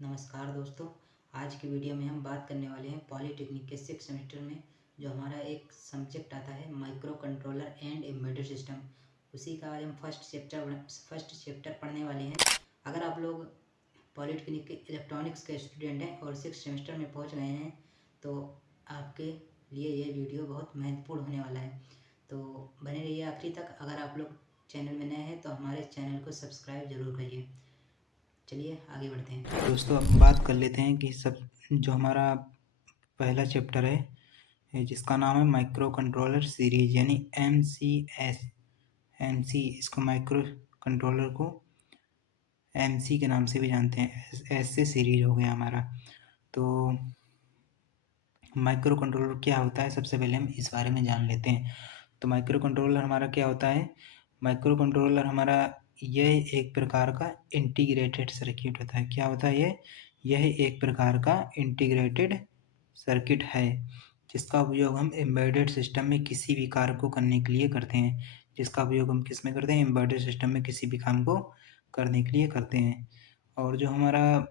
नमस्कार दोस्तों। आज की वीडियो में हम बात करने वाले हैं पॉलीटेक्निक के 6 सेमेस्टर में जो हमारा एक सब्जेक्ट आता है micro controller and embedded system. उसी का आज हम फर्स्ट चैप्टर पढ़ने वाले हैं। अगर आप लोग पॉलीटेक्निक के इलेक्ट्रॉनिक्स के स्टूडेंट हैं और 6 सेमेस्टर में पहुंच गए हैं तो आपके लिए ये वीडियो बहुत महत्वपूर्ण होने वाला है। तो बने रहिए आखिरी तक। अगर आप लोग चैनल में नए हैं तो हमारे चैनल को सब्सक्राइब ज़रूर करिए। चलिए आगे बढ़ते हैं दोस्तों। अब बात कर लेते हैं कि सब जो हमारा पहला चैप्टर है जिसका नाम है माइक्रो कंट्रोलर सीरीज यानी एम सी। इसको माइक्रो कंट्रोलर को MC के नाम से भी जानते हैं। एस से सीरीज हो गया हमारा। तो माइक्रो कंट्रोलर क्या होता है, सबसे पहले हम इस बारे में जान लेते हैं। तो माइक्रो कंट्रोलर हमारा क्या होता है? माइक्रो कंट्रोलर हमारा यह एक प्रकार का इंटीग्रेटेड सर्किट होता है। क्या होता है यह एक प्रकार का इंटीग्रेटेड सर्किट है जिसका उपयोग हम एम्बेडेड सिस्टम में किसी भी कार्य को करने के लिए करते हैं। जिसका उपयोग हम किस में करते हैं? एम्बेडेड सिस्टम में किसी भी काम को करने के लिए करते हैं। और जो हमारा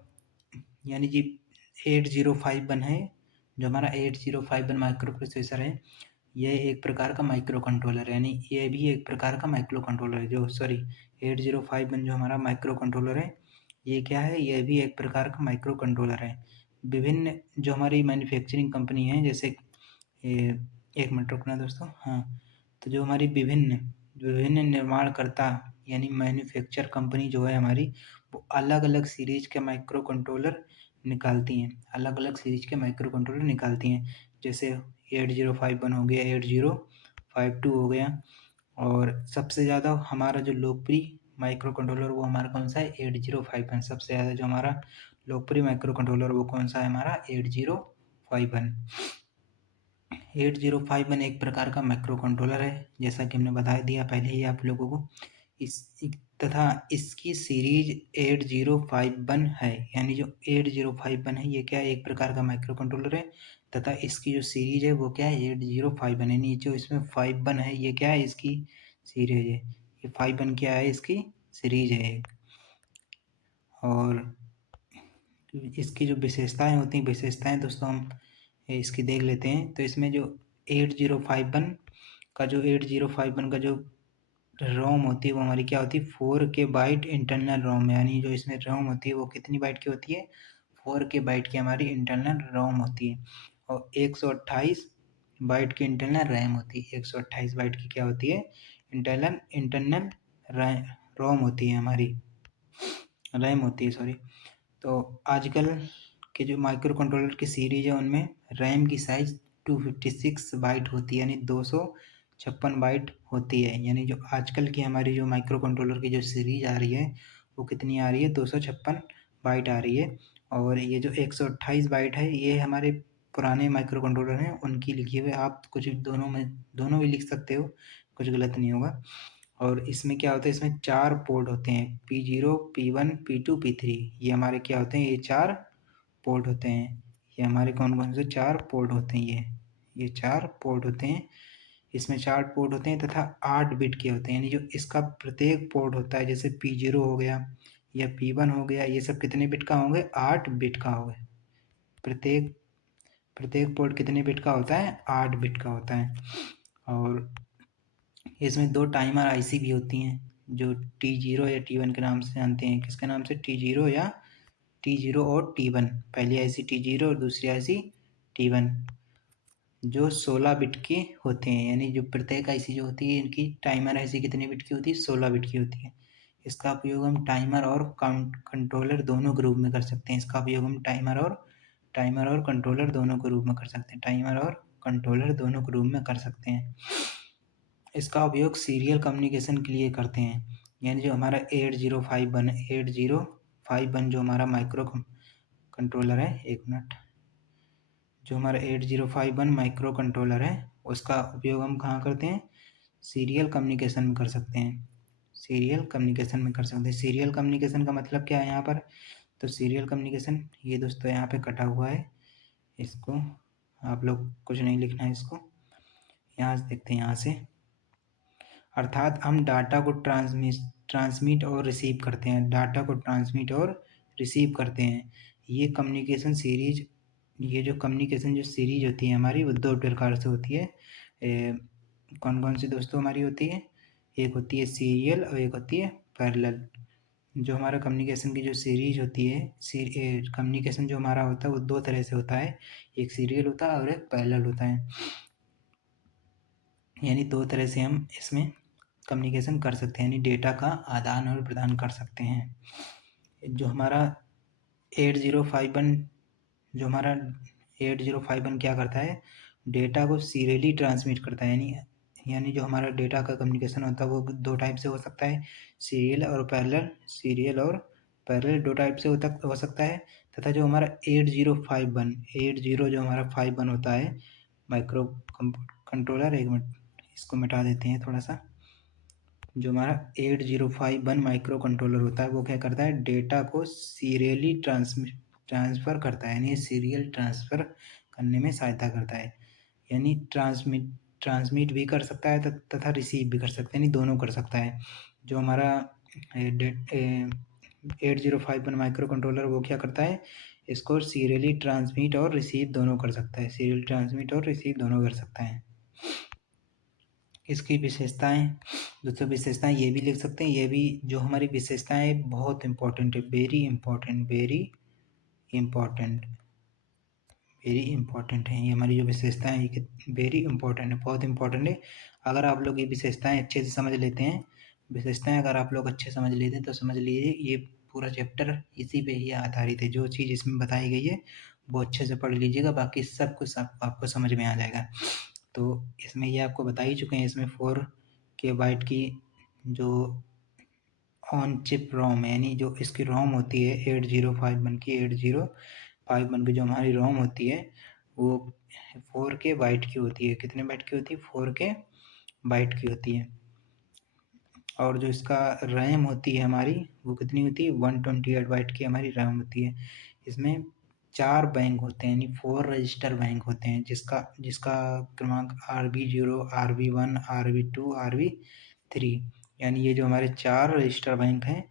यानी कि 8051 है, जो हमारा 8051 माइक्रो प्रोसेसर है, यह एक प्रकार का माइक्रो कंट्रोलर है। यानी यह भी एक प्रकार का माइक्रो कंट्रोलर है। 8051 जो हमारा माइक्रो कंट्रोलर है, ये क्या है? यह भी एक प्रकार का माइक्रो कंट्रोलर है। विभिन्न जो हमारी मैन्युफैक्चरिंग कंपनी है, जैसे ये, एक मिनट रुकना दोस्तों। हाँ, तो जो हमारी विभिन्न विभिन्न निर्माणकर्ता यानी मैन्युफैक्चर कंपनी जो है हमारी, वो अलग अलग सीरीज के माइक्रो कंट्रोलर निकालती हैं। अलग अलग सीरीज के माइक्रो कंट्रोलर निकालती हैं। जैसे 8051 हो गया, 8052 हो गया। और सबसे ज़्यादा हमारा जो लोकप्रिय माइक्रो कंट्रोलर वो हमारा कौन सा है? 8051। सबसे ज़्यादा जो हमारा लोकप्रिय माइक्रो कंट्रोलर वो कौन सा है? हमारा 8051। 8051 एक प्रकार का माइक्रो कंट्रोलर है, जैसा कि हमने बता दिया पहले ही आप लोगों को। इस तथा इसकी सीरीज 8051 है। यानी जो 8051 है, ये क्या है? एक प्रकार का माइक्रो कंट्रोलर है। तथा इसकी जो सीरीज है वो क्या है? 8051। यानी जो इसमें 51 है, ये क्या है? इसकी सीरीज है। ये 51 क्या है? इसकी सीरीज है। और इसकी जो विशेषताएं होती हैं, विशेषताएं दोस्तों हम इसकी देख लेते हैं। तो इसमें जो 8051 का जो रोम होती है वो हमारी क्या होती है? 4K बाइट इंटरनल रोम। यानी जो इसमें रोम होती है वो कितनी बाइट की होती है? 4K बाइट की हमारी इंटरनल रोम होती है। और 128 बाइट की इंटरनल रैम होती है। 128 बाइट की क्या होती है? इंटरनल रोम होती है हमारी, रैम होती है, सॉरी। तो आजकल के जो माइक्रो कंट्रोलर की सीरीज है उनमें रैम की साइज 256 बाइट होती है, यानी 256 बाइट होती है। यानी जो आजकल की हमारी जो माइक्रो कंट्रोलर की जो सीरीज आ रही है वो कितनी आ रही है? 256 बाइट आ रही है। और ये जो 128 बाइट है, ये हमारे पुराने माइक्रो कंट्रोलर हैं उनकी लिखी हुई। आप कुछ दोनों भी लिख सकते हो, कुछ गलत नहीं होगा। और इसमें क्या होता है? इसमें 4 पोर्ट होते हैं, P0, P1, P2, P3। ये हमारे क्या होते हैं? ये 4 पोर्ट होते हैं। ये हमारे कौन कौन से 4 पोर्ट होते हैं? ये 4 पोर्ट होते हैं। इसमें 4 पोर्ट होते हैं तथा 8 बिट के होते हैं। यानी जो इसका प्रत्येक पोर्ट होता है, जैसे P0 हो गया या P1 हो गया, ये सब कितने बिट का होंगे? 8 बिट का होगा। प्रत्येक प्रत्येक पोर्ट कितने बिट का होता है? 8 बिट का होता है। और इसमें 2 टाइमर IC भी होती हैं, जो T0 या T1 के नाम से जानते हैं। किसके नाम से? T0 या T0 और T1। पहली IC T0 और दूसरी IC T1, जो 16 बिट के होते हैं। यानी जो प्रत्येक IC जो होती है, इनकी टाइमर IC कितने बिट की होती है? 16 बिट की होती है। इसका उपयोग हम टाइमर और कंट्रोलर दोनों के रूप में कर सकते हैं। इसका उपयोग हम टाइमर और कंट्रोलर दोनों के रूप में कर सकते हैं। टाइमर और कंट्रोलर दोनों के रूप में कर सकते हैं। इसका उपयोग सीरियल कम्युनिकेशन के लिए करते हैं। यानी जो हमारा 8051 जो हमारा माइक्रो कंट्रोलर है, एक मिनट, जो हमारा 8051 माइक्रो कंट्रोलर है, उसका उपयोग हम कहाँ करते हैं? सीरियल कम्युनिकेशन में कर सकते हैं। सीरियल कम्युनिकेशन में कर सकते हैं। सीरियल कम्युनिकेशन का मतलब क्या है यहाँ पर? तो सीरियल कम्युनिकेशन, ये दोस्तों यहाँ पे कटा हुआ है, इसको आप लोग कुछ नहीं लिखना है। इसको यहाँ से देखते हैं, यहाँ से, अर्थात हम डाटा को ट्रांसमिट और रिसीव करते हैं। डाटा को ट्रांसमिट और रिसीव करते हैं। ये कम्युनिकेशन सीरीज, ये जो कम्युनिकेशन जो सीरीज होती है हमारी वो दो प्रकार से होती है। कौन कौन सी दोस्तों हमारी होती है? एक होती है सीरियल और एक होती है पैरेलल। जो हमारा कम्युनिकेशन की जो सीरीज होती है, कम्युनिकेशन जो हमारा होता है वो दो तरह से होता है, एक सीरियल होता है और एक पैरेलल होता है। यानी दो तरह से हम इसमें कम्युनिकेशन कर सकते हैं, यानी डेटा का आदान और प्रदान कर सकते हैं। जो हमारा 8051 जो हमारा 8051 क्या करता है, डेटा को सीरियली ट्रांसमिट करता है। यानी जो हमारा डेटा का कम्युनिकेशन होता है वो दो टाइप से हो सकता है, सीरियल और पैरेलल। सीरियल और पैरेलल दो टाइप से हो सकता है। तथा जो हमारा 80 जो हमारा 51 होता है माइक्रो कंट्रोलर, एक मिनट इसको मिटा देते हैं थोड़ा सा। जो हमारा 8051 माइक्रो कंट्रोलर होता है वो क्या करता है, डेटा को सीरियली ट्रांसफ़र करता है, यानी सीरियल ट्रांसफ़र करने में सहायता करता है। यानी ट्रांसमिट भी कर सकता है तथा रिसीव भी कर सकता है, यानी दोनों कर सकता है। जो हमारा 8051 माइक्रो कंट्रोलर वो क्या करता है, इसको सीरियली ट्रांसमिट और रिसीव दोनों कर सकता है, सीरियल ट्रांसमिट और रिसीव दोनों कर सकता है। इसकी विशेषताएं, दोस्तों विशेषताएं ये भी लिख सकते हैं, ये भी जो हमारी विशेषताएं बहुत इंपॉर्टेंट है, very important, very important, very important है। ये हमारी जो विशेषताएं ये वेरी इंपॉर्टेंट है, बहुत इंपॉर्टेंट है। अगर आप लोग ये विशेषताएं अच्छे से समझ लेते हैं, विशेषताएं अगर आप लोग अच्छे समझ लेते हैं तो समझ लीजिए ये पूरा चैप्टर इसी पे ही आधारित है। जो चीज़ इसमें बताई गई है वो अच्छे से पढ़ लीजिएगा, बाकी सब कुछ आपको समझ में आ जाएगा। तो इसमें ये आपको बता ही चुके हैं, इसमें 4 KB की जो ऑन चिप रोम है, यानी जो इसकी रोम होती है 8051 की, 8051 की जो हमारी रोम होती है वो 4 KB की होती है। कितने बाइट की होती है? 4 KB की होती है। और जो इसका रैम होती है हमारी वो कितनी होती है? 128 बाइट की हमारी रैम होती है। इसमें 4 बैंक होते हैं, यानी 4 रजिस्टर बैंक होते हैं, जिसका जिसका क्रमांक RB0, RB1, RB2, RB3, यानी ये जो हमारे 4 रजिस्टर बैंक हैं।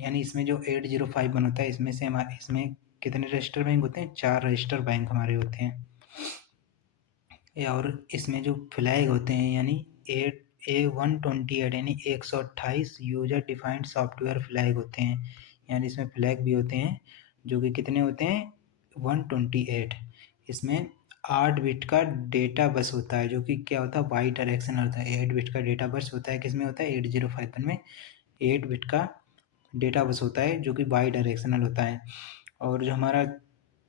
यानी इसमें जो 8051 होता है इसमें से हमारे इसमें कितने रजिस्टर बैंक होते हैं? 4 रजिस्टर बैंक हमारे होते हैं। और इसमें जो फ्लैग होते हैं यानी 128 यानी 128 यूजर डिफाइंड सॉफ्टवेयर फ्लैग होते हैं। यानी इसमें फ्लैग भी होते हैं जो कि कितने होते हैं? 128। इसमें 8 बिट का डेटा बस होता है, जो कि क्या होता है? बाई डायरेक्शनल होता है। 8 बिट का डेटा बस होता है, किसमें होता है? 8051 में 8 बिट का डेटा बस होता है जो कि बाई डायरेक्शनल होता है। और जो हमारा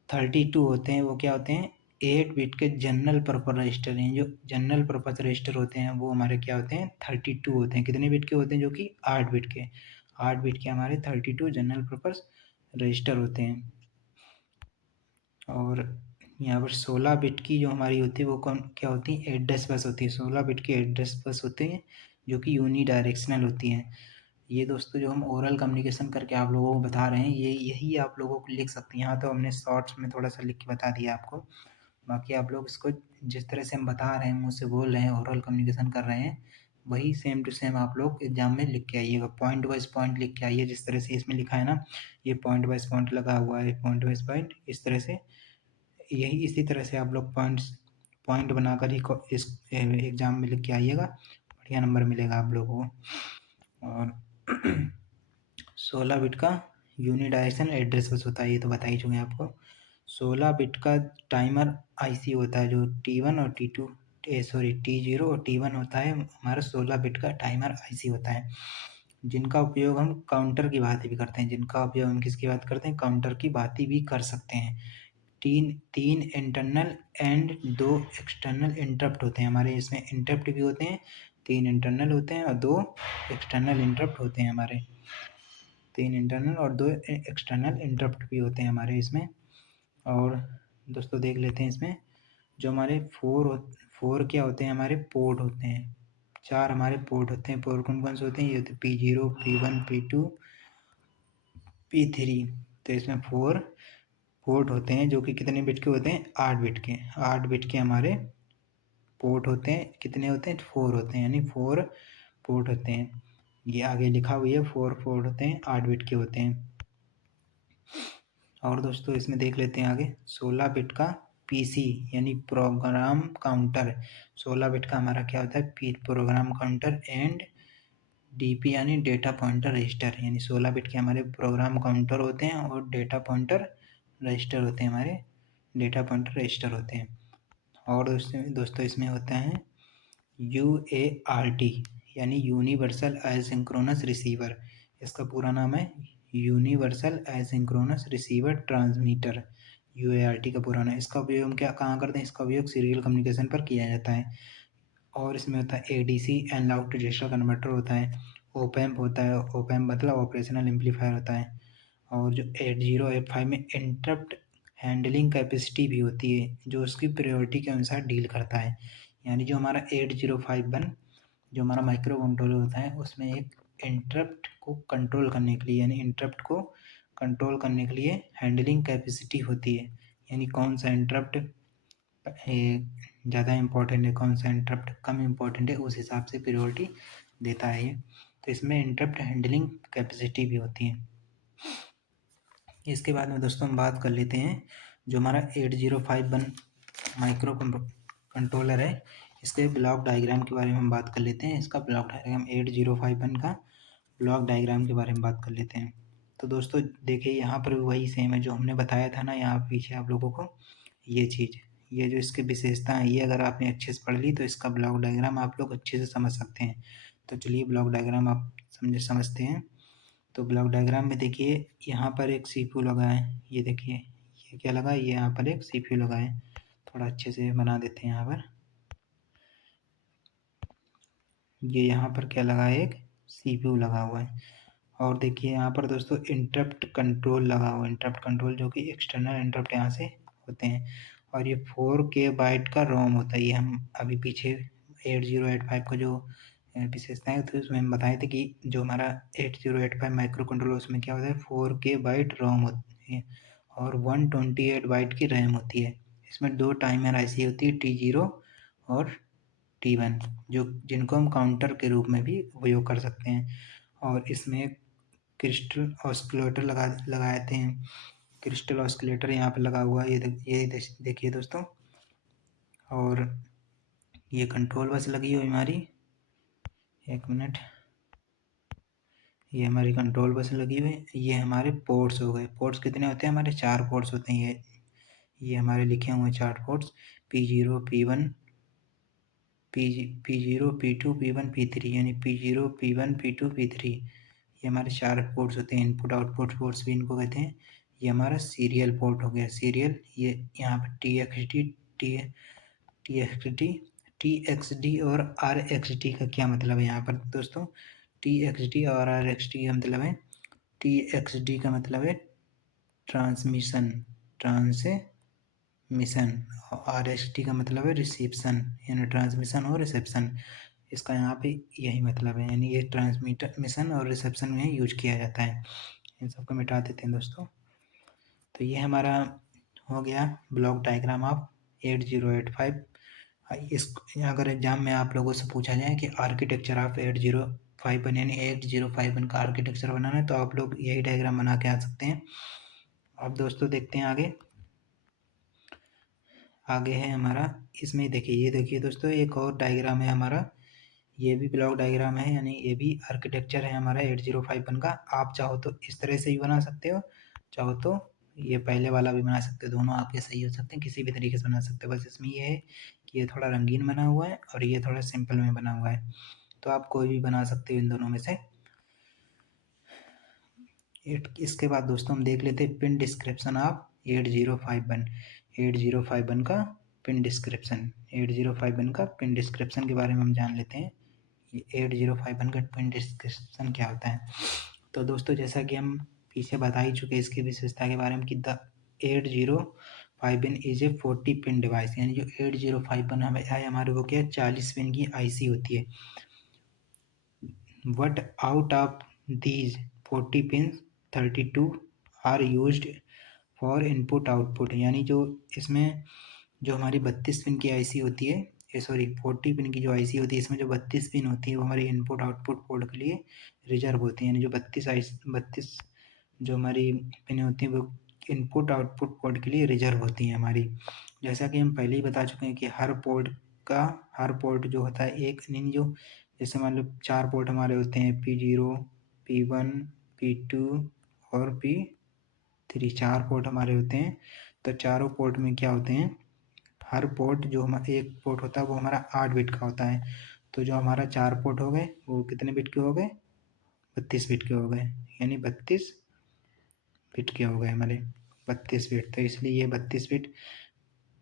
32 होते हैं वो क्या होते हैं? 8 बिट के जनरल पर्पस रजिस्टर हैं। जो जनरल पर्पस रजिस्टर होते हैं वो हमारे क्या होते हैं? 32 होते हैं। कितने बिट के होते हैं? जो कि 8 बिट के, 8 बिट के हमारे 32 जनरल पर्पस रजिस्टर होते हैं। और यहाँ पर 16 बिट की जो हमारी होती है वो कौन क्या होती है? एड्रेस बस होती है। 16 बिट की एड्रेस बस होते हैं जो कि यूनी डायरेक्शनल होती हैं। ये दोस्तों जो हम ओरल कम्युनिकेशन करके आप लोगों को बता रहे हैं ये यही आप लोगों को लिख सकते हैं। यहाँ तो हमने शॉर्ट्स में थोड़ा सा लिख के बता दिया आपको, बाकी आप लोग इसको जिस तरह से हम बता रहे हैं, मुँह से बोल रहे हैं, ओरल कम्युनिकेशन कर रहे हैं, वही सेम टू सेम आप लोग एग्जाम में लिख के आइएगा। पॉइंट वाइज पॉइंट लिख के आइए, जिस तरह से इसमें लिखा है ना, ये पॉइंट वाइज पॉइंट लगा हुआ है, पॉइंट वाइज पॉइंट, इस तरह से यही इसी तरह से आप लोग पॉइंट बनाकर ही इस एग्ज़ाम में लिख के आइएगा, बढ़िया नंबर मिलेगा आप लोगों को। और 16 बिट का यूनिडायरेक्शनल एड्रेस बस होता है, ये तो बता ही चुके हैं आपको। 16 बिट का टाइमर आईसी होता है, जो T1 और T2 T0 और T1 होता है, हमारा 16 बिट का टाइमर आईसी होता है, जिनका उपयोग हम काउंटर की भांति भी करते हैं। जिनका उपयोग हम किसकी बात करते हैं? काउंटर की भांति भी कर सकते हैं। तीन इंटरनल एंड 2 एक्सटर्नल इंटरप्ट होते हैं हमारे इसमें। इंटरप्ट भी होते हैं, 3 इंटरनल होते हैं और 2 एक्सटर्नल इंटरप्ट होते हैं हमारे। 3 इंटरनल और 2 एक्सटर्नल इंटरप्ट भी होते हैं हमारे इसमें। और दोस्तों देख लेते हैं इसमें जो हमारे 4 क्या होते हैं? हमारे पोर्ट होते हैं। 4 हमारे पोर्ट होते हैं। पोर्ट कौन कौन से होते हैं? ये होते हैं P0, P1, P2, P3। तो इसमें 4 पोर्ट होते हैं जो कि कितने बिट के होते हैं? 8 बिट के। 8 बिट के हमारे पोर्ट होते हैं। कितने होते हैं? 4 होते हैं, यानी 4 पोर्ट होते हैं। ये आगे लिखा हुआ है 4 पोर्ट होते हैं, 8 बिट के होते हैं। और दोस्तों इसमें देख लेते हैं आगे 16 बिट का पीसी यानी प्रोग्राम काउंटर। 16 बिट का हमारा क्या होता है प्रोग्राम काउंटर एंड डीपी यानी डेटा पॉइंटर रजिस्टर, यानी 16 बिट के हमारे प्रोग्राम काउंटर होते हैं और डेटा पॉइंटर रजिस्टर होते हैं, हमारे डेटा पॉइंटर रजिस्टर होते हैं। और दोस्तों इसमें होता है UART यानी यूनिवर्सल एसिंक्रोनस रिसीवर। इसका पूरा नाम है universal asynchronous receiver transmitter. UART का पूरा नाम। इसका उपयोग हम क्या कहाँ करते हैं, इसका उपयोग सीरियल कम्युनिकेशन पर किया जाता है। और इसमें होता है ADC analog to digital converter होता है, ओपैम्प होता है, ओपैम्प मतलब ऑपरेशनल एम्पलीफायर होता है। और जो 8085 में इंटरप्ट हैंडलिंग कैपेसिटी भी होती है जो उसकी प्रायोरिटी के अनुसार डील करता है। यानी जो हमारा 8051 जो हमारा माइक्रो कंट्रोलर होता है उसमें एक इंटरप्ट को कंट्रोल करने के लिए यानी इंटरप्ट को कंट्रोल करने के लिए हैंडलिंग कैपेसिटी होती है। यानी कौन सा इंटरप्ट ज़्यादा इम्पोर्टेंट है, कौन सा इंटरप्ट कम इम्पोर्टेंट है, उस हिसाब से प्रायोरिटी देता है ये। तो इसमें इंटरप्ट हैंडलिंग कैपेसिटी भी होती है। इसके बाद में दोस्तों हम बात कर लेते हैं जो हमारा 8051 माइक्रो कंट्रोलर है, इसके ब्लॉक डायग्राम के बारे में हम बात कर लेते हैं। इसका ब्लॉक डायग्राम 8051 का ब्लॉक डायग्राम के बारे में बात कर लेते हैं। तो दोस्तों देखिए यहाँ पर वही सेम है जो हमने बताया था ना यहाँ पीछे आप लोगों को, ये चीज़, ये जो इसकी विशेषता है ये अगर आपने अच्छे से पढ़ ली तो इसका ब्लॉक डायग्राम आप लोग अच्छे से समझ सकते हैं। तो चलिए ब्लॉक डायग्राम आप समझते हैं। तो ब्लॉक डायग्राम में देखिए यहाँ पर एक CPU लगा है, ये देखिए ये क्या लगा है, ये यहाँ पर एक CPU लगा है। थोड़ा अच्छे से बना देते हैं यहाँ पर, ये यहाँ पर क्या लगा है, एक CPU लगा हुआ है। और देखिए यहाँ पर दोस्तों इंटरप्ट कंट्रोल लगा हुआ है, इंटरप्ट कंट्रोल जो कि एक्सटर्नल इंटरप्ट यहाँ से होते हैं। और ये 4K बाइट का रोम होता है। ये हम अभी पीछे 8085 का जो विशेषता है तो उसमें हम बताए थे कि जो हमारा 8085 माइक्रो कंट्रोलर उसमें क्या होता है 4K बाइट रोम होती है और 128 बाइट की रैम होती है। इसमें दो टाइमर IC होती है T0 और T1 जो जिनको हम काउंटर के रूप में भी उपयोग कर सकते हैं। और इसमें क्रिस्टल ऑस्किलेटर लगाते हैं। क्रिस्टल ऑस्किलेटर यहाँ पे लगा हुआ है, ये देखिए दोस्तों। और ये कंट्रोल बस लगी हुई हमारी, एक मिनट, ये हमारी कंट्रोल बस लगी हुई है। ये हमारे पोर्ट्स हो गए। पोर्ट्स कितने होते हैं हमारे, 4 पोर्ट्स होते हैं। ये हमारे लिखे हुए 4 ports P0 P1 P0 P2 P1 P3 यानी P0 P1 P2 P3 ये हमारे 4 पोर्ट्स होते हैं। इनपुट आउटपुट पोर्ट्स भी इनको कहते हैं। ये हमारा सीरियल पोर्ट हो गया, सीरियल। ये यहाँ पर TXD और RXD का क्या मतलब है यहाँ पर दोस्तों। TXD और RXD का मतलब है, TXD का मतलब है ट्रांसमिशन, और RXD का मतलब है रिसेप्शन, यानी ट्रांसमिशन और रिसेप्शन। इसका यहाँ पे यही मतलब है, यानी ये ट्रांसमिशन और रिसेप्शन में यूज किया जाता है। इन सबको मिटा देते हैं दोस्तों। तो ये हमारा हो गया ब्लॉक डायग्राम ऑफ 8085। इस अगर एग्जाम में आप लोगों से पूछा जाए कि आर्किटेक्चर ऑफ 8051 यानी 8051 का आर्किटेक्चर बनाना है तो आप लोग यही डायग्राम बना के आ सकते हैं। अब दोस्तों देखते हैं आगे है हमारा, इसमें देखिए, ये देखिए दोस्तों एक और डायग्राम है हमारा, ये भी ब्लॉक डायग्राम है, यानी ये भी आर्किटेक्चर है हमारा 8051 का। आप चाहो तो इस तरह से भी बना सकते हो, चाहो तो ये पहले वाला भी बना सकते हो, दोनों आपके सही हो सकते हैं, किसी भी तरीके से बना सकते हो। बस इसमें ये है कि ये थोड़ा रंगीन बना हुआ है और ये थोड़ा सिंपल में बना हुआ है, तो आप कोई भी बना सकते हो इन दोनों में से। इसके बाद दोस्तों हम देख लेते हैं पिन डिस्क्रिप्शन ऑफ 8051 का पिन डिस्क्रिप्शन। 8051 का पिन डिस्क्रिप्शन के बारे में हम जान लेते हैं। 8051 का पिन डिस्क्रिप्शन क्या होता है। तो दोस्तों जैसा कि हम पीछे बता ही चुके इसकी विशेषता के बारे में कि the 8051 is a 40 pin device, यानी जो 8051 है हमारे वो क्या 40 पिन की IC होती है। But out of these 40 pins 32 are used for input output, यानी जो इसमें जो हमारी 32 पिन की IC होती है, सॉरी 40 पिन की जो IC होती है, इसमें जो 32 पिन होती है वो हमारी इनपुट आउटपुट पोर्ट के लिए रिजर्व होती है। यानी जो 32 जो हमारी पिन होती हैं वो इनपुट आउटपुट पोर्ट के लिए रिजर्व होती हैं हमारी। जैसा कि हम पहले ही बता चुके हैं कि हर पोर्ट जो होता है एक नहीं, जो जैसे मान लो 4 पोर्ट हमारे होते हैं, P0, P1, P2 और P3, 4 पोर्ट हमारे होते हैं। तो चारों पोर्ट में क्या होते हैं, हर पोर्ट जो हमारा एक पोर्ट होता है वो हमारा 8 बिट का होता है। तो जो हमारा 4 पोर्ट हो गए वो कितने बिट के हो गए, 32 बिट के हो गए, यानी 32 बिट के हो गए हमारे, 32 बिट। तो इसलिए ये 32 बिट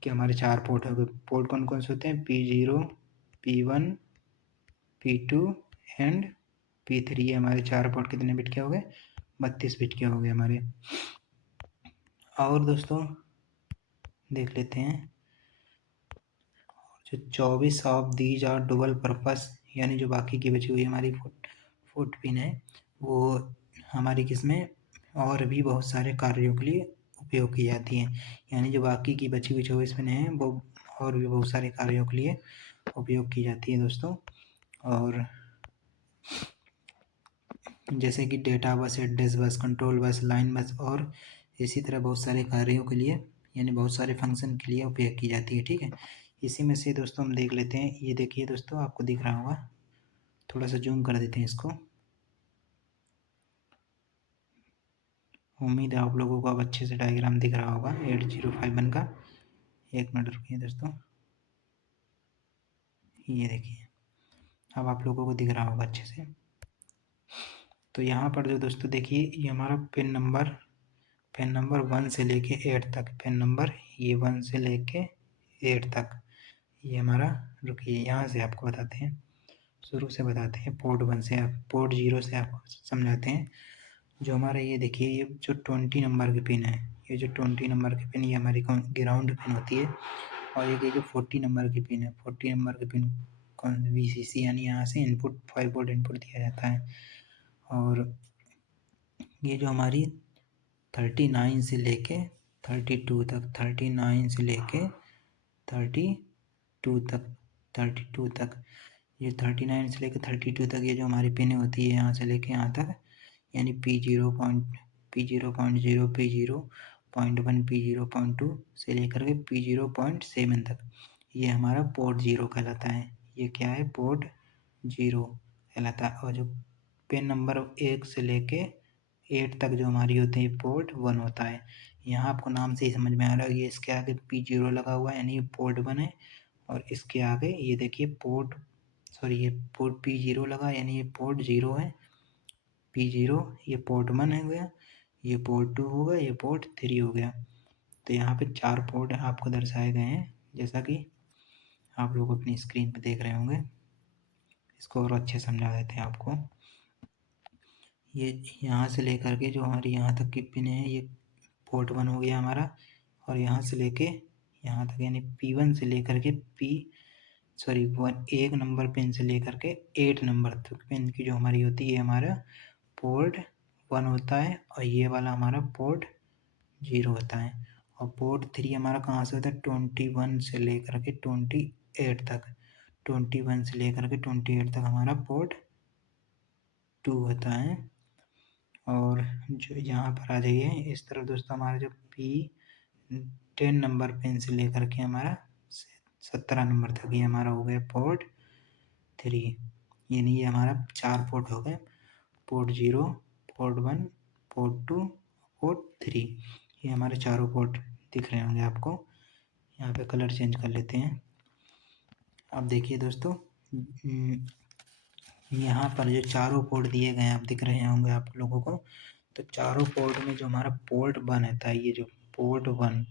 के हमारे 4 पोर्ट हो गए। पोर्ट कौन कौन से होते हैं, P0, P1, P2 and P3। ये हमारे 4 पोर्ट कितने बिट के हो गए, 32 बिट के हो गए हमारे। और दोस्तों देख लेते हैं, जो 24 of these are dual purpose, यानी जो बाकी की बची हुई हमारी फुट पिन है वो हमारी किसमें और भी बहुत सारे कार्यों के लिए उपयोग की जाती हैं। यानी जो बाकी की बची हुई 24 पिन हैं वो और भी बहुत सारे कार्यों के लिए उपयोग की जाती है दोस्तों। और जैसे कि data bus, address bus, control bus, line बस और इसी तरह बहुत सारे कार्यों के लिए, यानी बहुत सारे फंक्शन के लिए उपयोग की जाती है। ठीक है, इसी में से दोस्तों हम देख लेते हैं। ये देखिए दोस्तों, आपको दिख रहा होगा, थोड़ा सा जूम कर देते हैं इसको। उम्मीद है आप लोगों को अब अच्छे से डायग्राम दिख रहा होगा 8051 का। एक मिनट रुकिए दोस्तों, ये देखिए अब आप लोगों को दिख रहा होगा अच्छे से। तो यहाँ पर जो दोस्तों देखिए, ये हमारा पिन नंबर 1 से लेके 8 तक, पिन नंबर ये 1 से लेके 8 तक, ये हमारा, रुकिए यहाँ से आपको बताते हैं, शुरू से बताते हैं, पोर्ट 1 से, आप पोर्ट 0 से आपको समझाते हैं। जो हमारा ये देखिए, ये जो 20 नंबर की पिन है, ये जो 20 नंबर की पिन, ये हमारी ग्राउंड पिन होती है। और ये जो 40 नंबर की पिन है, 40 नंबर की पिन कौन, VCC, यानी यहाँ से इनपुट 5 वोल्ट इनपुट दिया जाता है। और ये जो हमारी 39 से लेके 32 तक, 39 से लेके 32 तक, 32 तक, ये 39 से लेकर 32 तक ये जो हमारी पिन होती है, यहाँ से लेके यहाँ तक, यानी P0.0, P0.1, P0.2 से लेकर के P0.7 तक, ये हमारा पोर्ट 0 कहलाता है। ये क्या है, पोर्ट 0 कहलाता है। और जो पिन नंबर 1 से लेके 8 तक जो हमारी होती है, पोर्ट 1 होता है। यहाँ आपको नाम से ही समझ में आ रहा है, ये इसके आगे P0 लगा हुआ है, यानी ये पोर्ट 1 है। और इसके आगे ये देखिए ये पोर्ट P0 लगा, यानी ये पोर्ट 0 है। P0 ये पोर्ट 1 हो गया, ये पोर्ट 2 हो गया, ये पोर्ट 3 हो गया। तो यहाँ पे 4 पोर्ट आपको दर्शाए गए हैं, जैसा कि आप लोग अपनी स्क्रीन पे देख रहे होंगे। इसको और अच्छे समझा देते हैं आपको। ये यहाँ से लेकर के जो हमारी यहाँ तक की पिन है, ये पोर्ट 1 हो गया हमारा। और यहाँ से लेके यहाँ तक, यानी P1 से लेकर के एक नंबर पिन से लेकर के 8 नंबर तक पिन की जो हमारी होती है, हमारा पोर्ट 1 होता है। और ये वाला हमारा पोर्ट 0 होता है। और पोर्ट 3 हमारा कहाँ से होता है, 21 से लेकर के 28 तक, 21 से लेकर के 28 तक हमारा पोर्ट 2 होता है। और जो यहाँ पर आ जाइए इस तरफ दोस्तों, हमारा जो P10 नंबर पिन से लेकर के हमारा 17 नंबर तक, ये हमारा हो गया पोर्ट 3। यानी ये हमारा 4 पोर्ट हो गए, पोर्ट 0, पोर्ट 1, पोर्ट 2, पोर्ट 3। ये हमारे चारों पोर्ट दिख रहे होंगे आपको। यहाँ पे कलर चेंज कर लेते हैं। अब देखिए दोस्तों, यहाँ पर जो चारों पोर्ट दिए गए हैं, आप दिख रहे होंगे आप लोगों को। तो चारों पोर्ट में जो हमारा पोर्ट 1 रहता है, ये जो पोर्ट 1,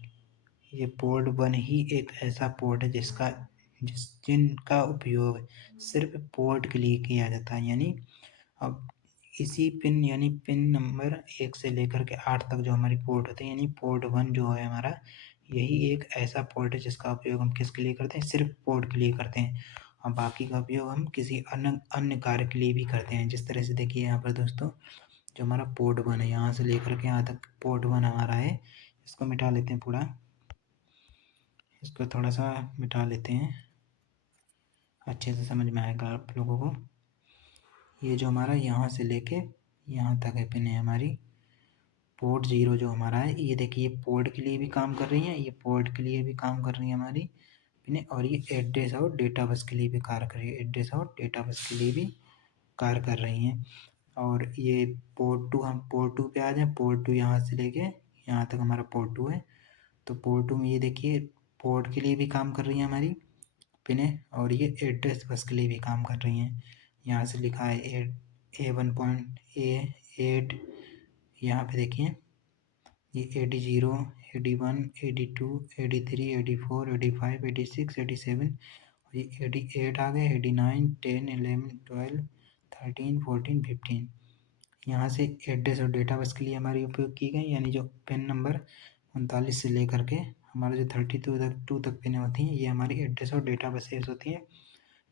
ये पोर्ट 1 ही एक ऐसा पोर्ट है जिनका उपयोग सिर्फ पोर्ट के लिए किया जाता है। यानी अब इसी पिन, यानी पिन नंबर 1 से लेकर के 8 तक जो हमारी पोर्ट होते हैं, यानी पोर्ट 1 जो है हमारा, यही एक ऐसा पोर्ट है जिसका उपयोग हम किसके लिए करते हैं, सिर्फ पोर्ट के लिए करते हैं। और बाकी का उपयोग हम किसी अन्य कार्य के लिए भी करते हैं। जिस तरह से देखिए यहाँ पर दोस्तों, जो हमारा पोर्ट 1 है, यहाँ से लेकर के यहाँ तक पोर्ट 1 हमारा है। इसको मिटा लेते हैं पूरा, इसको थोड़ा सा मिटा लेते हैं, अच्छे से समझ में आएगा आप लोगों को। ये जो हमारा यहाँ से लेके यहाँ तक है पिन है हमारी पोर्ट 0 जो हमारा है, ये देखिए पोर्ट के लिए भी काम कर रही है, ये पोर्ट के लिए भी काम कर रही है हमारी पिनें, और ये एड्रेस और डेटा बस के लिए भी कार्य कर रही है, एड्रेस और डेटा बस के लिए भी कार्य कर रही हैं। और ये पोर्ट 2, हम पोर्ट 2 पे आ जाएँ। पोर्ट 2 यहाँ से लेके यहाँ तक हमारा पोर्ट 2 है। तो पोर्ट 2 में ये देखिए पोर्ट के लिए भी काम कर रही है हमारी पिनें, और ये एड्रेस बस के लिए भी काम कर रही हैं। यहाँ से लिखा है A1.A8, यहाँ पे देखिए ये AD0, AD1, AD2, AD3, AD4, AD5, AD6, AD7, और ये AD8 आ गए, AD9, 10, 11, 12, 13, 14, 15। यहाँ से एड्रेस और डेटा बस के लिए हमारी उपयोग की गई, यानी जो पिन नंबर 39 से लेकर के हमारा जो 32 तक पिनें होती हैं, ये हमारी एड्रेस और डेटा बसेस होती हैं।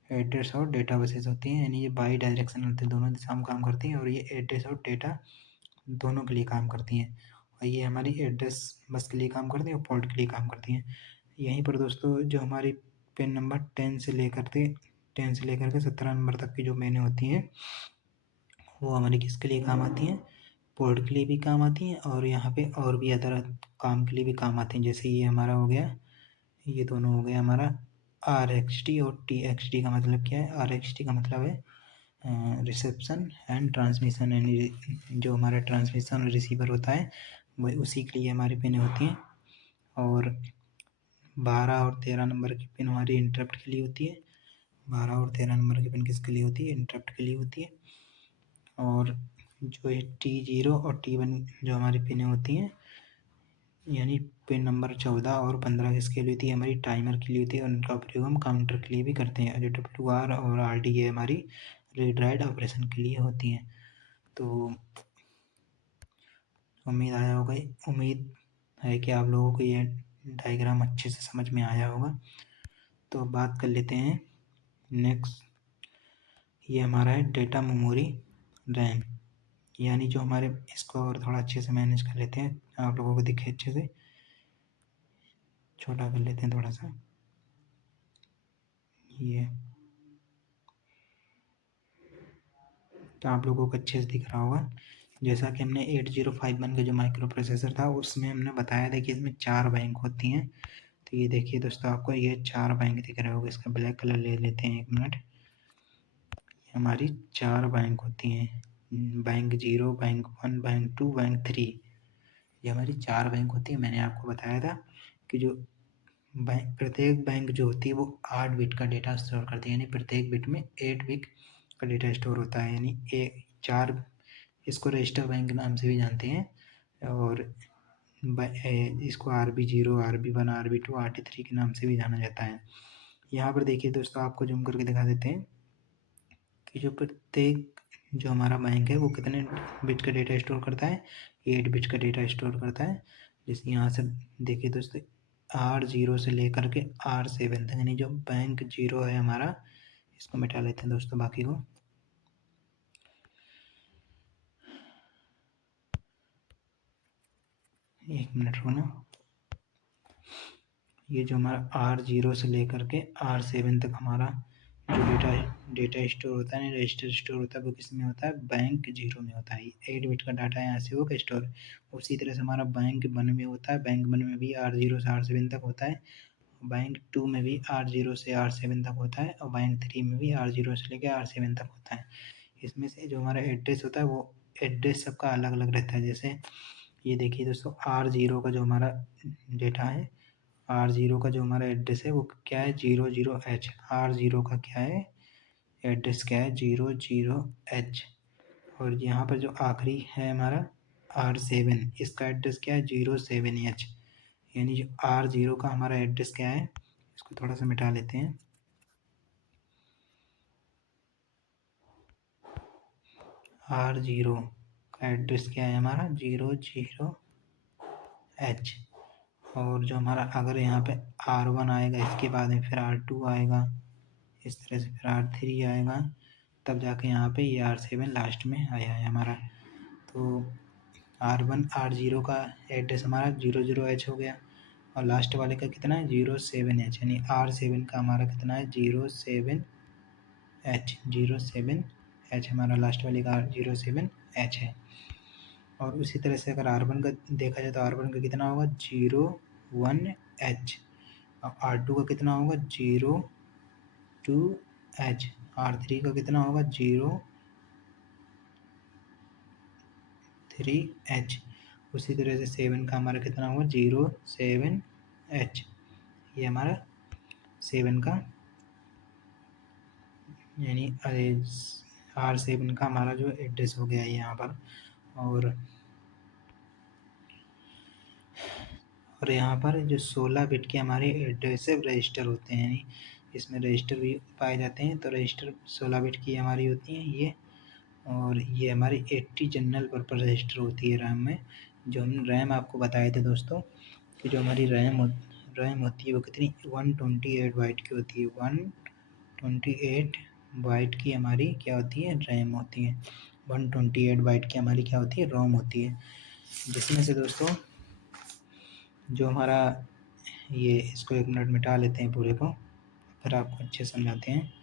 एड्रेस और डेटा बसेस होती हैं, यानी ये बाई डायरेक्शनल होती है, दोनों दिशा में काम करती हैं, और ये एड्रेस और डेटा दोनों के लिए काम करती हैं। और ये हमारी एड्रेस बस के लिए काम करती हैं और पोर्ट के लिए काम करती हैं। यहीं पर दोस्तों जो हमारी पिन नंबर 10 से लेकर के 17 नंबर तक की जो पिनें होती हैं, वो हमारी किसके लिए काम आती हैं? पोर्ट के लिए भी काम आती हैं, और यहाँ पे और भी अदर काम के लिए भी काम आती हैं। जैसे ये हमारा हो गया, ये दोनों हो गया हमारा RXT, और TXT का मतलब क्या है? RXT का मतलब है रिसेप्शन एंड ट्रांसमिशन, यानी जो हमारा ट्रांसमिशन और रिसीवर होता है वही उसी के लिए हमारी पिन होती हैं। और 12 और 13 नंबर की पिन हमारी इंटरप्ट के लिए होती है। 12 और 13 नंबर की पिन किसके लिए होती है? इंटरप्ट के लिए होती है। और जो है T0 और T1 जो हमारी पिनें होती हैं, यानी पिन नंबर 14 और 15 किसके लिए होती है? हमारी टाइमर के लिए होती है, और उनका प्रयोग हम काउंटर के लिए भी करते हैं। जो WR और RD है हमारी रीड राइट ऑपरेशन के लिए होती हैं। तो उम्मीद है कि आप लोगों को ये डायग्राम अच्छे से समझ में आया होगा। तो अब बात कर लेते हैं नेक्स्ट, ये हमारा है डेटा मेमोरी रैम, यानी जो हमारे, इसको और थोड़ा अच्छे से मैनेज कर लेते हैं, आप लोगों को दिखे अच्छे से, छोटा कर लेते हैं थोड़ा सा, ये तो आप लोगों को अच्छे से दिख रहा होगा। जैसा कि हमने 8051 का जो माइक्रो प्रोसेसर था उसमें हमने बताया था कि इसमें 4 बैंक होती हैं। तो ये देखिए दोस्तों, आपको ये 4 बैंक दिख रहे होंगे। इसका ब्लैक कलर ले लेते हैं, 1 मिनट। हमारी 4 बैंक होती हैं, बैंक 0, बैंक 1, बैंक 2, बैंक 3, ये हमारी 4 बैंक होती है। मैंने आपको बताया था कि जो प्रत्येक बैंक जो होती है वो 8 बिट का डेटा स्टोर करती है, यानी प्रत्येक बिट में 8 बिट का डेटा स्टोर होता है, यानी 4, इसको रजिस्टर बैंक के नाम से भी जानते हैं, और इसको RB0, RB1, RB2, RT3 के नाम से भी जाना जाता है। यहाँ पर देखिए दोस्तों, आपको जूम करके दिखा देते हैं कि जो प्रत्येक जो हमारा बैंक है वो कितने बिट का डेटा स्टोर करता है? 8 बिट का डेटा स्टोर करता है। जैसे यहाँ से देखिए दोस्तों, R0 से लेकर के R7 तक, यानी जो बैंक 0 है हमारा, इसको मिटा लेते हैं दोस्तों बाकी को। एक मिनट रुकना। ये जो हमारा R0 से लेकर के R7 तक हमारा जो डेटा स्टोर होता है, रजिस्टर स्टोर होता है, वो किस में होता है? बैंक 0 में होता है। 8 बिट का डाटा यहाँ से होगा स्टोर। उसी तरह से हमारा बैंक 1 में होता है, बैंक 1 में भी R0 से R7 तक होता है, बैंक 2 में भी R0 से R7 तक होता है, और बैंक 3 में भी R0 से लेकर R7 तक होता है। इसमें से जो हमारा एड्रेस होता है वो एड्रेस सबका अलग अलग रहता है। जैसे ये देखिए दोस्तों, R0 का जो हमारा डेटा है, R0 का जो हमारा एड्रेस है वो क्या है? 00H। R0 का क्या है एड्रेस? क्या है? 00H। और यहाँ पर जो आखिरी है हमारा R7, इसका एड्रेस क्या है? 07H। यानी जो R0 का हमारा एड्रेस क्या है, इसको थोड़ा सा मिटा लेते हैं। R0 का एड्रेस क्या है हमारा? 00H। और जो हमारा, अगर यहाँ पे R1 आएगा, इसके बाद में फिर R2 आएगा, इस तरह से फिर R3 आएगा, तब जाके यहाँ पे ये R7 लास्ट में आया है हमारा। तो R1 R0 का एड्रेस हमारा 00H हो गया, और लास्ट वाले का कितना है? 07H, यानी R7 का हमारा कितना है? 07H। 07H हमारा लास्ट वाले का 07H है। और उसी तरह से अगर R1 का देखा जाए तो R1 का कितना होगा 01H, और R2 का कितना होगा 02H, R3 का कितना होगा 03H, उसी तरह से 7 का हमारा कितना होगा 07H। ये हमारा 7 का यानी R7 का हमारा जो एड्रेस हो गया है यहाँ पर। और यहाँ पर जो 16 बिट के हमारे एड्रेसिव रजिस्टर होते हैं, यानी इसमें रजिस्टर भी पाए जाते हैं, तो रजिस्टर 16 बिट की हमारी होती हैं ये। और ये हमारी 80 जनरल पर्पस रजिस्टर होती है रैम में। जो हम रैम आपको बताए थे दोस्तों कि जो हमारी रैम होती है वो कितनी 128 बाइट की होती है। 128 बाइट की हमारी क्या होती है रैम होती है। 128 बाइट की हमारी क्या होती है रोम होती है, जिसमें से दोस्तों जो हमारा ये इसको 1 मिनट मिटा लेते हैं पूरे को, फिर आपको अच्छे समझाते हैं।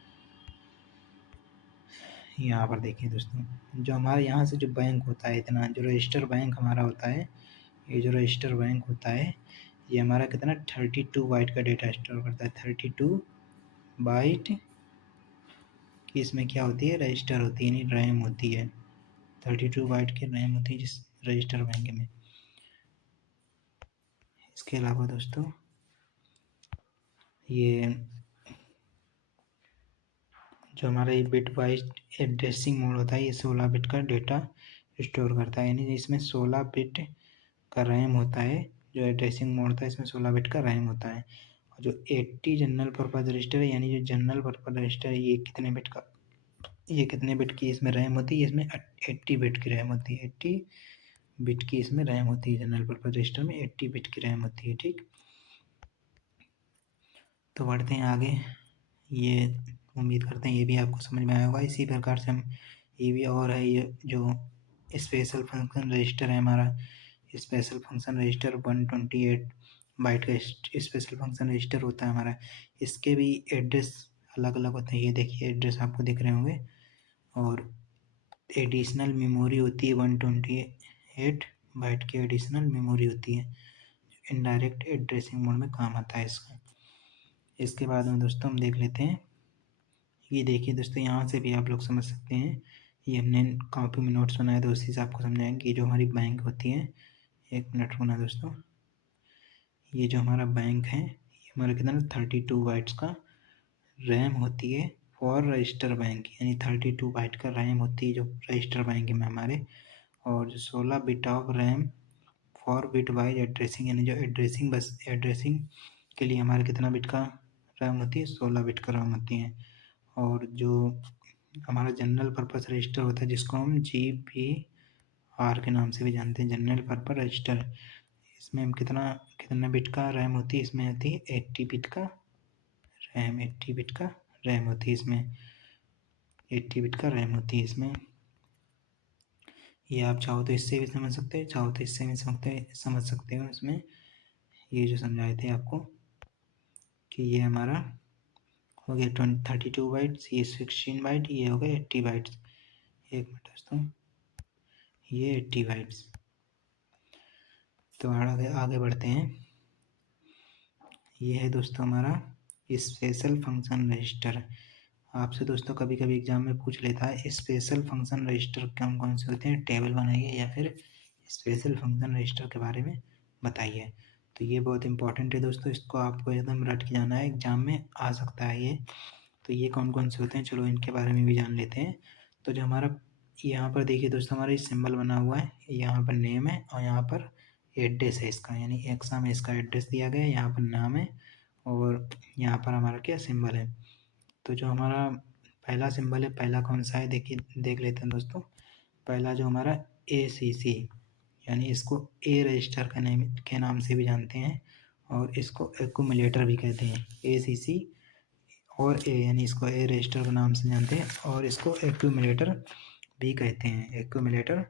यहाँ पर देखिए दोस्तों, जो हमारे यहाँ से जो बैंक होता है इतना, जो रजिस्टर बैंक हमारा होता है, ये जो रजिस्टर बैंक होता है ये हमारा कितना 32 बाइट का डेटा स्टोर करता है। 32 बाइट की इसमें क्या होती है रजिस्टर होती है, यानी रैम होती है। 32 बाइट की रैम होती है जिस रजिस्टर बैंक में। इसके अलावा दोस्तों ये जो हमारा ये बिट वाइज एड्रेसिंग मोड होता है ये 16 बिट का डेटा स्टोर करता है, यानी इसमें 16 बिट का रैम होता है। जो एड्रेसिंग मोड होता है इसमें 16 बिट का रैम होता है। और जो 80 जनरल पर्पज रजिस्टर है, यानी जो जनरल पर्पज रजिस्टर है ये कितने बिट की इसमें रैम होती है, इसमें 80 बिट की रैम होती है। 80 बिट की इसमें रैम होती है, जनरल पर्पज रजिस्टर में 80 बिट की रैम होती है। ठीक, तो बढ़ते हैं आगे। ये उम्मीद करते हैं ये भी आपको समझ में आया होगा। इसी प्रकार से हम ये भी और है, ये जो स्पेशल फंक्शन रजिस्टर है हमारा, स्पेशल फंक्शन रजिस्टर 128 बाइट का स्पेशल फंक्शन रजिस्टर होता है हमारा। इसके भी एड्रेस अलग अलग होते हैं, ये देखिए एड्रेस आपको दिख रहे होंगे। और एडिशनल मेमोरी होती है 128 बाइट की एडिशनल मेमोरी होती है, इनडायरेक्ट एड्रेसिंग मोड में काम आता है इसका। इसके बाद में दोस्तों हम देख लेते हैं, ये देखिए दोस्तों यहाँ से भी आप लोग समझ सकते हैं। ये हमने कॉपी में नोट्स बनाए तो उसी से आपको समझाएंगे कि जो हमारी बैंक होती है, 1 मिनट होना दोस्तों। ये जो हमारा बैंक है ये हमारा कितना 32 बाइट्स का रैम होती है फॉर रजिस्टर बैंक, यानी 32 बाइट का रैम होती है जो रजिस्टर बैंक में हमारे। और जो 16 bit of RAM for bit wise addressing, यानी जो एड्रेसिंग के लिए हमारे कितना बिट का रैम होती है 16 बिट का रैम होती है। और जो हमारा जनरल पर्पस रजिस्टर होता है जिसको हम GPR के नाम से भी जानते हैं, जनरल पर्पस रजिस्टर, इसमें हम कितना बिट का रैम होती है, इसमें होती है 80 बिट का रैम। 80 बिट का रैम होती है इसमें, 80 बिट का रैम होती है इसमें। ये आप चाहो तो इससे भी समझ सकते हैं, चाहो तो इससे भी समझ सकते हो। इसमें ये जो समझाए थे आपको कि ये हमारा हो गया 32 बाइट्स, ये 16 बाइट, ये हो गए 80 बाइट्स। 1 मिनट दोस्तों, ये 80 बाइट्स। तो आगे बढ़ते हैं। ये है दोस्तों हमारा स्पेशल फंक्शन रजिस्टर। आपसे दोस्तों कभी कभी एग्जाम में पूछ लेता है स्पेशल फंक्शन रजिस्टर कौन कौन से होते हैं, टेबल बनाइए या फिर स्पेशल फंक्शन रजिस्टर के बारे में बताइए। तो ये बहुत इंपॉर्टेंट है दोस्तों, इसको आपको एकदम रट के जाना है, एग्जाम में आ सकता है ये। तो ये कौन कौन से होते हैं चलो इनके बारे में भी जान लेते हैं। तो जो हमारा यहाँ पर देखिए दोस्तों हमारा ये सिंबल बना हुआ है, यहाँ पर नेम है और यहाँ पर एड्रेस है इसका, यानी एग्जाम में इसका एड्रेस दिया गया है, यहाँ पर नाम है और यहाँ पर हमारा क्या सिंबल है। तो जो हमारा पहला सिंबल है, पहला कौन सा है देखिए देख लेते हैं दोस्तों। पहला जो हमारा ACC, यानी इसको ए रजिस्टर के नाम से भी जानते हैं और इसको एक्यूमुलेटर भी कहते हैं। ACC और ए, यानी इसको ए रजिस्टर के नाम से जानते हैं और इसको एक्यूमुलेटर भी कहते हैं, एक्यूमुलेटर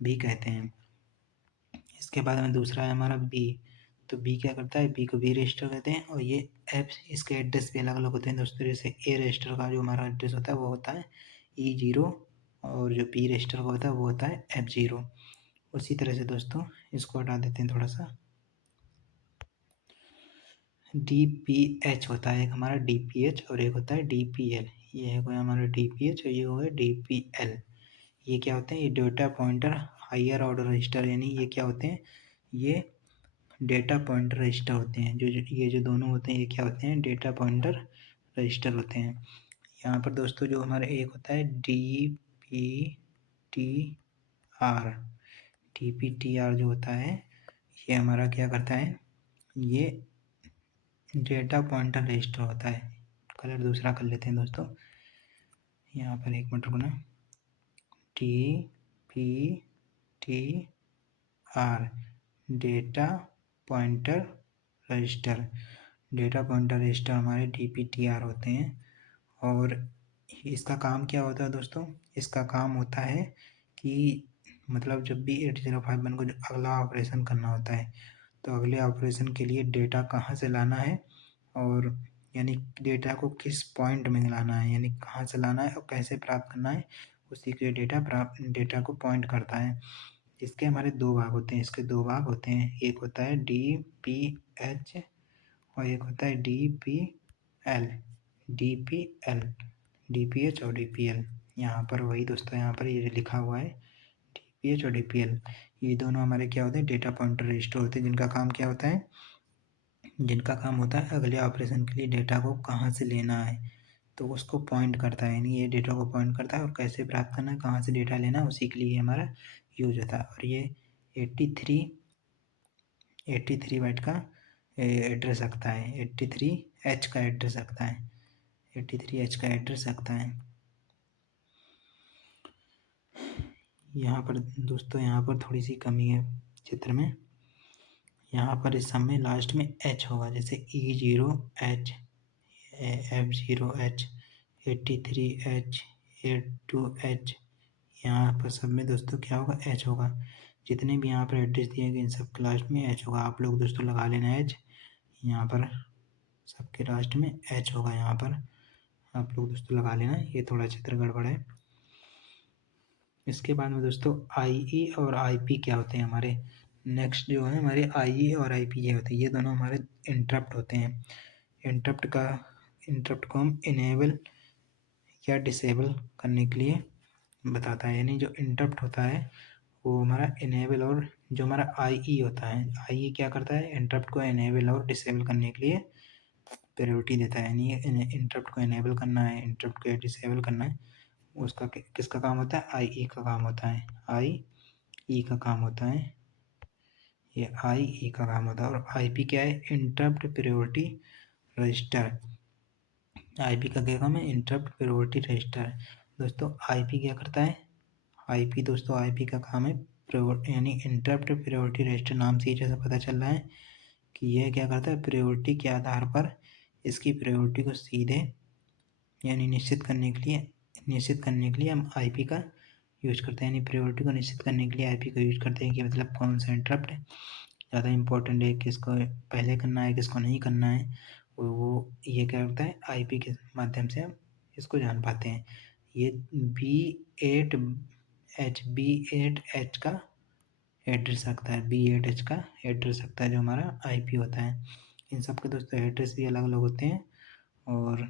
भी कहते हैं। इसके बाद में दूसरा है हमारा बी। तो बी क्या करता है, बी को बी रजिस्टर कहते हैं और ये एफ, इसके एड्रेस भी अलग अलग होते हैं दोस्तों। जैसे ए रजिस्टर का जो हमारा एड्रेस होता है वो होता है E0 और जो बी रजिस्टर का होता है वो होता है F0। उसी तरह से दोस्तों इसको हटा देते हैं थोड़ा सा। DPH होता है एक हमारा DPH और एक होता है DPL। ये है कोई हमारा DPH और ये होगा DPL। ये क्या होते हैं? ये data pointer higher order register, यानी ये क्या होते हैं? ये डेटा पॉइंटर रजिस्टर होते हैं। ये जो दोनों होते हैं ये क्या होते हैं? डेटा पॉइंटर रजिस्टर होते हैं। यहाँ पर दोस्तों जो हमारा एक होता है DPTR। DPTR जो होता है ये हमारा क्या करता है? ये डेटा पॉइंटर रजिस्टर होता है। कलर दूसरा कर लेते हैं दोस्तों। यहाँ पर एक मिनट रुकना। DPTR data pointer register. Data pointer register हमारे DPTR होते हैं। और इसका काम क्या होता है दोस्तों? इसका काम होता है कि मतलब जब भी 8051 को जो अगला ऑपरेशन करना होता है तो अगले ऑपरेशन के लिए डेटा कहाँ से लाना है, और यानी डेटा को किस पॉइंट में लाना है, यानी कहाँ से लाना है और कैसे प्राप्त करना है, उसी के डेटा को पॉइंट करता है। इसके हमारे दो भाग होते हैं। इसके दो भाग होते हैं, एक होता है DPH और एक होता है DPL। DPL, DPH और DPL। यहाँ पर वही दोस्तों, यहाँ पर ये लिखा हुआ है DPH और DPL। ये दोनों हमारे क्या होते हैं? डेटा पॉइंटर रजिस्टर होते हैं, जिनका काम क्या होता है? जिनका काम होता है अगले ऑपरेशन के लिए डेटा को कहाँ से लेना है तो उसको पॉइंट करता है, यानी ये डेटा को पॉइंट करता है और कैसे प्राप्त करना है, कहाँ से डेटा लेना है, उसी के लिए हमारा यूज होता है। और ये 83 बाइट का एड्रेस रखता है, 83H का एड्रेस रखता है, 83H का एड्रेस रखता है। यहाँ पर दोस्तों यहाँ पर थोड़ी सी कमी है चित्र में। यहाँ पर इस सब में लास्ट में H होगा, जैसे E0H, F0H, 83H, 82H। यहाँ पर सब में दोस्तों क्या होगा? H होगा। जितने भी यहाँ पर एड्रेस दिए गए इन सब के लास्ट में H होगा। आप लोग दोस्तों लगा लेना H, यहाँ पर सबके लास्ट में H होगा। यहाँ पर आप लोग दोस्तों लगा लेना, ये थोड़ा चित्र गड़बड़ है। इसके बाद में दोस्तों IE और IP क्या होते हैं हमारे? नेक्स्ट जो है हमारे IE और IP ये होते हैं, ये दोनों हमारे इंटरप्ट होते हैं। इंटरप्ट को हम इनेबल या डिसेबल करने के लिए बताता है, यानी जो इंटरप्ट होता है वो हमारा इनेबल, और जो हमारा IE होता है, IE क्या करता है? इंटरप्ट को इनेबल और डिसेबल करने के लिए प्रायोरिटी देता है, यानी इंटरप्ट को इनेबल करना है, इंटरप्ट को डिसेबल करना है, उसका किसका काम होता है? IE का काम होता है, IE का काम होता है, ये IE का काम होता है। और IP क्या है? Interrupt priority register. IP का क्या काम है? Interrupt priority register. दोस्तों IP क्या करता है? IP दोस्तों IP का काम है यानी इंटरप्ट प्रायोरिटी रजिस्टर। नाम से ही जैसा पता चल रहा है कि यह क्या करता है? प्रायोरिटी के आधार पर इसकी प्रायोरिटी को सीधे यानी निश्चित करने के लिए हम IP का यूज करते हैं, यानी प्रायोरिटी को निश्चित करने के लिए IP का यूज करते हैं कि मतलब कौन सा इंटरप्ट ज़्यादा इम्पोर्टेंट है, किसको पहले करना है, किसको नहीं करना है, वो ये क्या करता है? IP के माध्यम से हम इसको जान पाते हैं। ये B8H का एड्रेस रखता है, B8H का एड्रेस रखता है जो हमारा IP होता है। इन सब के दोस्तों एड्रेस भी अलग अलग होते हैं। और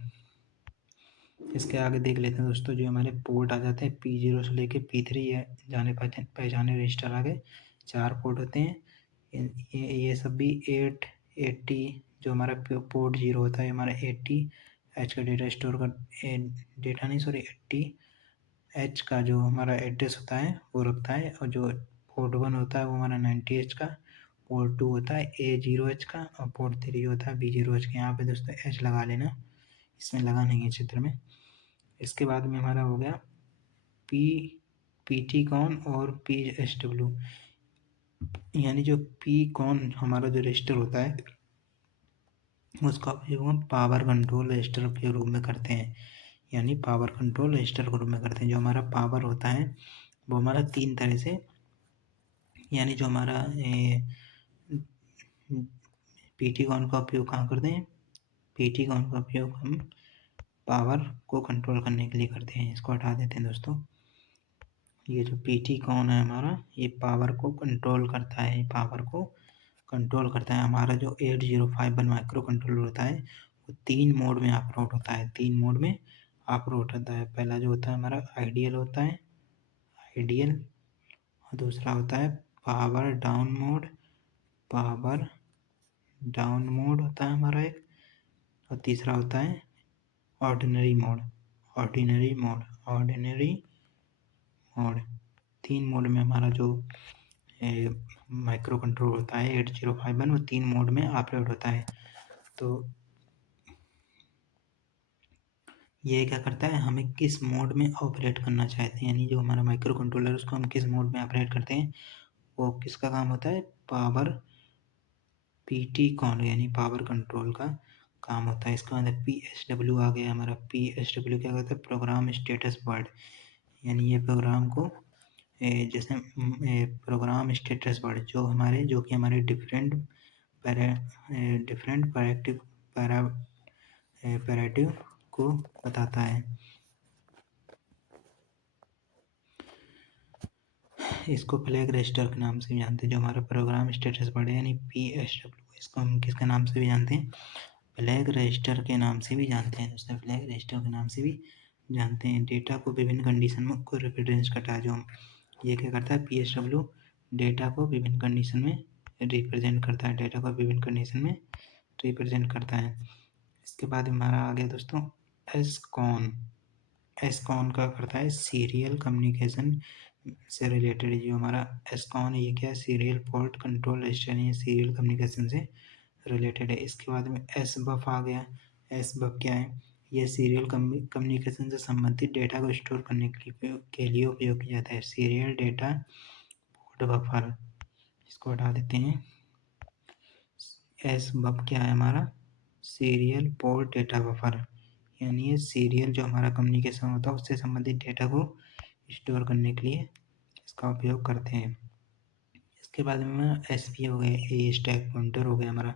इसके आगे देख लेते हैं दोस्तों, जो हमारे पोर्ट आ जाते हैं P0 से लेके P3 है, जाने पहचाने रजिस्टर आ गए, 4 पोर्ट होते हैं। ये सब भी 880, जो हमारा पोर्ट 0 होता है हमारा 80H का डेटा स्टोर कर डेटा नहीं सॉरी 80H का जो हमारा एड्रेस होता है वो रखता है। और जो पोर्ट 1 होता है वो हमारा 90H का, पोर्ट 2 होता है A0H का, और पोर्ट 3 होता है B0H का। यहाँ पे दोस्तों H लगा लेना, इसमें लगा नहीं है चित्र में। इसके बाद में हमारा हो गया PT कॉन और PSW, यानी जो P कॉन हमारा जो रजिस्टर होता है उसका उपयोग हम पावर कंट्रोल रजिस्टर के रूप में करते हैं, यानी पावर कंट्रोल रजिस्टर के रूप में करते हैं। जो हमारा पावर होता है वो हमारा 3 तरह से, यानी जो हमारा PT कॉन का उपयोग कहाँ करते हैं? PT कॉन का उपयोग हम पावर को कंट्रोल करने के लिए करते हैं। इसको हटा देते हैं दोस्तों। ये जो PT कौन है हमारा, ये पावर को कंट्रोल करता है, पावर को कंट्रोल करता है। हमारा जो 8051 माइक्रो कंट्रोलर होता है वो 3 मोड में ऑपरेट होता है, 3 मोड में ऑपरेट होता है। पहला जो होता है हमारा आइडियल होता है, आइडियल, और दूसरा होता है power down mode, power down mode होता है हमारा एक, और तीसरा होता है ordinary mode, ordinary mode, ordinary mode. 3 mode में हमारा जो माइक्रो कंट्रोल होता है 8051 वो 3 मोड में ऑपरेट होता है। तो ये क्या करता है, हमें किस मोड में ऑपरेट करना चाहते हैं, यानी जो हमारा माइक्रो कंट्रोलर है उसको हम किस मोड में ऑपरेट करते हैं, वो किसका काम होता है, पावर PT कौन यानी पावर कंट्रोल का काम होता है। इसका अंदर PSW आ गया हमारा। PSW क्या करता है, प्रोग्राम स्टेटस वर्ड, यानी ये प्रोग्राम को जैसे प्रोग्राम स्टेटस वर्ड जो कि हमारे डिफरेंट पैरेटिव को बताता है। इसको फ्लैग रजिस्टर के नाम से भी जानते हैं, जो हमारा प्रोग्राम स्टेटस वर्ड है यानी PSW, इसको हम किसके नाम से भी जानते हैं, फ्लैग रजिस्टर के नाम से भी जानते हैं दोस्तों, फ्लैग रजिस्टर के नाम से भी जानते हैं। डेटा को विभिन्न कंडीशन में को रिप्रेजेंट करता है, जो हम ये क्या करता है, PSW डेटा को विभिन्न कंडीशन में रिप्रेजेंट करता है, डेटा को विभिन्न कंडीशन में रिप्रेजेंट करता है। इसके बाद हमारा आ गया दोस्तों एसकॉन। एसकॉन का करता है सीरियल कम्युनिकेशन से रिलेटेड, जो हमारा एसकॉन है ये क्या है, सीरियल पोर्ट कंट्रोल रजिस्टर, ये सीरियल कम्युनिकेशन से रिलेटेड है। इसके बाद में SBUF आ गया। SBUF क्या है, ये सीरियल कम्युनिकेशन से संबंधित डेटा को स्टोर करने के लिए उपयोग किया जाता है। सीरियल डेटा पोर्ट बफर, इसको हटा देते हैं। SBUF क्या है हमारा, सीरियल पोर्ट डेटा बफर, यानी ये सीरियल जो हमारा कम्युनिकेशन होता है उससे संबंधित डेटा को स्टोर करने के लिए इसका उपयोग करते हैं। इसके बाद में SP हो गया, ए स्टैक पॉइंटर हो गया हमारा।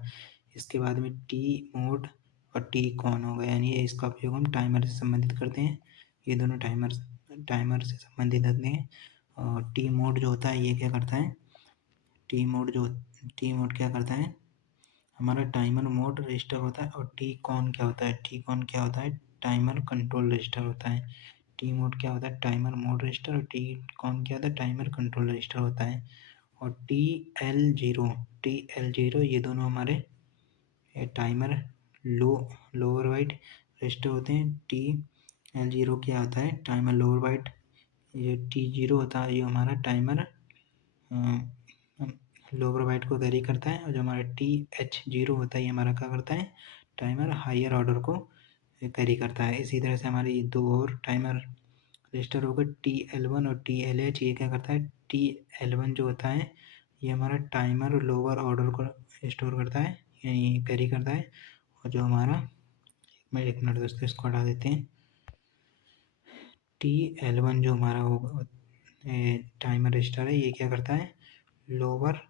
इसके बाद में T मोड और T कॉन हो गया, यानी इसका उपयोग हम टाइमर से संबंधित करते हैं। ये दोनों टाइमर से संबंधित होते हैं। और T मोड जो होता है ये क्या करता है, T मोड क्या करता है, हमारा टाइमर मोड रजिस्टर होता है। और T कॉन क्या होता है, T कॉन क्या होता है, टाइमर कंट्रोल रजिस्टर होता है। T मोड क्या होता है, टाइमर मोड रजिस्टर, और T कॉन क्या होता है, टाइमर कंट्रोल रजिस्टर होता है। और TL0 ये दोनों हमारे टाइमर लोअर बाइट रजिस्टर होते हैं। TL0 क्या होता है, टाइमर लोअर बाइट। ये T0 होता है, ये हमारा टाइमर लोअर बाइट को कैरी करता है। और जो हमारा TH0 होता है ये हमारा क्या करता है, टाइमर हायर ऑर्डर को कैरी करता है। इसी तरह से हमारे ये दो और टाइमर रजिस्टर हो गए, TL1 और TLH। ये क्या करता है, TL1 जो होता है ये हमारा टाइमर लोअर ऑर्डर को स्टोर करता है, यानी कैरी करता है। और जो हमारा, एक मिनट दोस्तों इसको हटा देते हैं। TL1 जो हमारा होगा टाइमर रजिस्टर है, ये क्या करता है, लोअर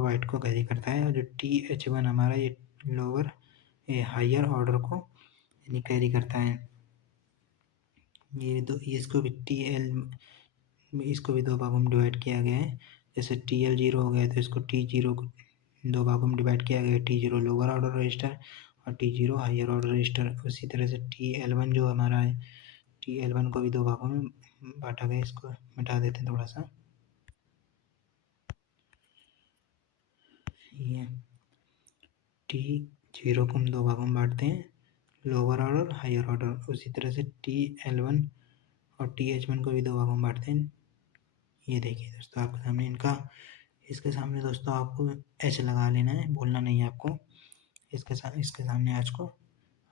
वाइट को कैरी करता है। और जो TH1 हमारा ये लोअर हायर ऑर्डर को यानी कैरी करता है। ये दो, इसको भी इसको भी दो भागों में डिवाइड किया गया है। जैसे TL0 हो गया तो इसको T0 को दो भागों में डिवाइड किया गया है, T0 लोअर ऑर्डर रजिस्टर और T0 हायर ऑर्डर रजिस्टर। उसी तरह से TL1 जो हमारा है, TL1 को भी दो भागों में बांटा गया। इसको मिटा देते हैं थोड़ा सा, ये T0 को हम दो भागों में बांटते हैं, लोअर ऑर्डर हायर ऑर्डर। उसी तरह से TL1 और TH1 को भी दो भागों में बांटते हैं। ये देखिए दोस्तों आपके सामने इनका, इसके सामने दोस्तों आपको H लगा लेना है, बोलना नहीं है आपको। इसके सामने H को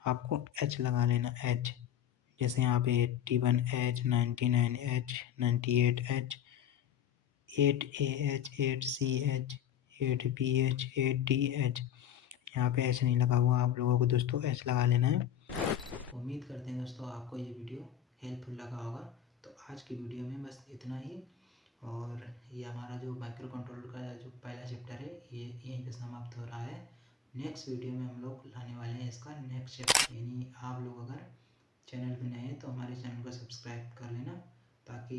आपको H लगा लेना, H। जैसे यहाँ पे 81H, 99H, 98H, 8AH, 8CH, 8BH, 8DH। यहाँ पे H नहीं लगा हुआ, आप लोगों को दोस्तों H लगा लेना है। उम्मीद करते हैं दोस्तों आपको ये वीडियो हेल्पफुल लगा होगा। तो आज की वीडियो में बस इतना ही। और ये हमारा जो माइक्रो कंट्रोलर का जो पहला चैप्टर है ये यहीं पे समाप्त हो रहा है। नेक्स्ट वीडियो में हम लोग लाने वाले हैं इसका नेक्स्ट चैप्टर, यानी आप लोग अगर चैनल पे नए हैं तो हमारे चैनल को सब्सक्राइब कर लेना, ताकि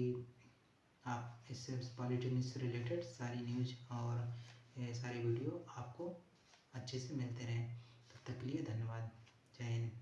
आप इससे पॉलिटेक्निक से रिलेटेड सारी न्यूज़ और सारी वीडियो आपको अच्छे से मिलते रहें। तब तक के लिए धन्यवाद। जय हिंद।